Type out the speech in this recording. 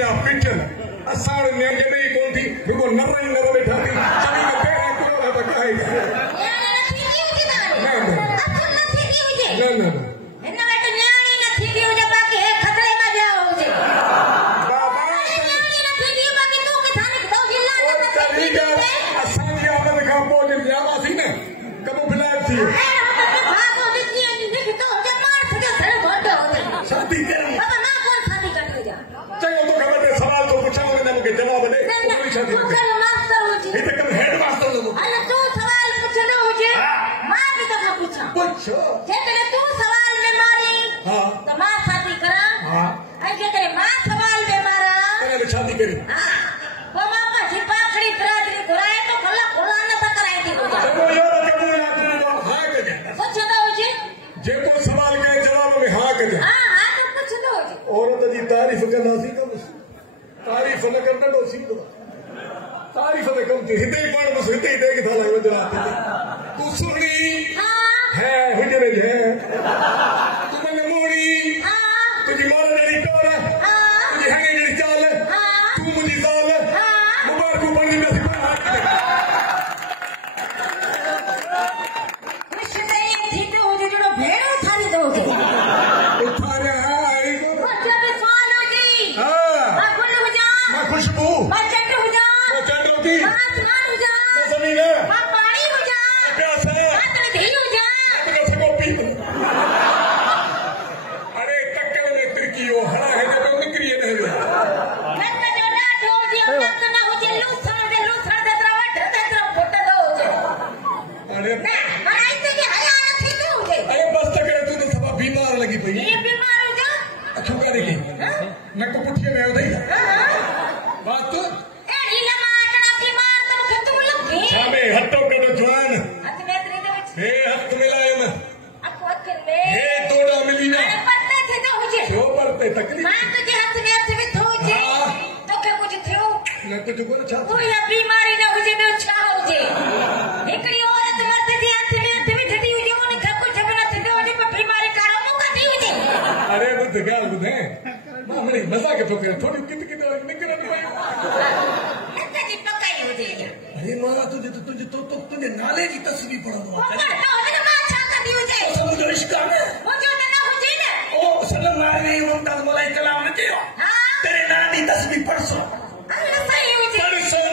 या पिचन असां ने जॾहिं कोन थी रुगो नरन नर वेठा थी चवी के तेरा करो त काहे न इन वट न्याणी न थी हुजे बाकी हे खतरे में विया हुजे बाबा न्याणी न थी बाकी तू किथां निकतो जिला न तरी असां जी आमद खां पोइ जे वियावासीं न कबो बिलाय थी भागो निकी निकतो हुजे मार सॼो सर घोटो हुजे शादी करूं बाबा ना कोन शादी कर हुजे चयो तो खबर ते सवाल तो पुछां न मूंखे जवाब ॾे कोई शादी तू कर मास्टर हुजे हिते कम हेड मास्टर लो अरे तू सवाल पुछनो हुजे मां भी तो पुछां पुछो जेकॾहिं तू सवाल में मारी हां त मां शादी करां हां ऐं जेकॾहिं मां सवाल में मारां तने शादी करी पोइ मां पंहिंजी पाखड़ी बिरादरी घुराए तो कल्ह क़ुरान त कराए थी चलो यार कबूल यार हां कजे पुछंदो हुजे जेको सवाल के जवाब में हां कजे हां तो पुछंदो हुजे औरत जी तारीफ कंदासीं त तारीफ न कंदा तो सीधो तारीफ न कम थी हिते पण बस हिते ही देख था लगे जवाब तू सुनी हां है हिजरे है तू मन मोड़ी हां तुझी मोर जड़ी टोर हां तुझी हंगे जड़ी चाल हां तू मुझी साल हां मुबारक बंदी में खुश नहीं थी तो हुजे जो भेड़ो थाली दो हुजे उठारे आई को बच्चा पे सवाल हुजे हां मां गुल हुजा मैं खुशबू मां चंड हुजा मैं चंडो की मां आसमान हुजा मैं जमीन मां पानी हुजा प्यास है मां तने धी हुजा मैं सको पी अरे टक्कर में तिरकी वो हरा है जो निकरी है नहीं नक जो डाढो हुजे नक न हुजे लूसण दे तरह वठ दे तरह फुट दो हुजे अरे ना हाणे ते के हया न थी तो हुजे अरे बस तक तू तो सब बीमार लगी पई ये बीमार हुजा अखियों का देखी नक पुठिए में हो दई बात तो ए नीला माटड़ा बीमार तो खतु लगे छामे हटो कदो जवान हथ में तेरे दे विच हे हथ मिलायम अको हथ में हे तोड़ा मिली ना अरे पत्ते थे तो हुजे जो पर पे तकलीफ मां तुझे हथ में हथ में थो हुजे तो के कुछ थियो न कुछ को छा तू या बीमारी न हुजे बे छा हुजे एकड़ी औरत मर्द जी हथ में जड़ी हुजे उन का कुछ भी न थियो हुजे पर बीमारी कारो मुका दी हुजे अरे बुध गाल बुधे मामड़ी मजाक तो कर थोड़ी कित निकल पई हथ जी पकाई हुजे अरे मां तुझे नाले की तस्वीर पढ़ो वो करता हुजे मां छा कंदी हुजे सब जो इश्क है वो जो न हुजे न ओ सल्लल्लाहु अलैहि वसल्लम मलाई कलाम न कयो हां तेरे नाम की तस्वीर पढ़सो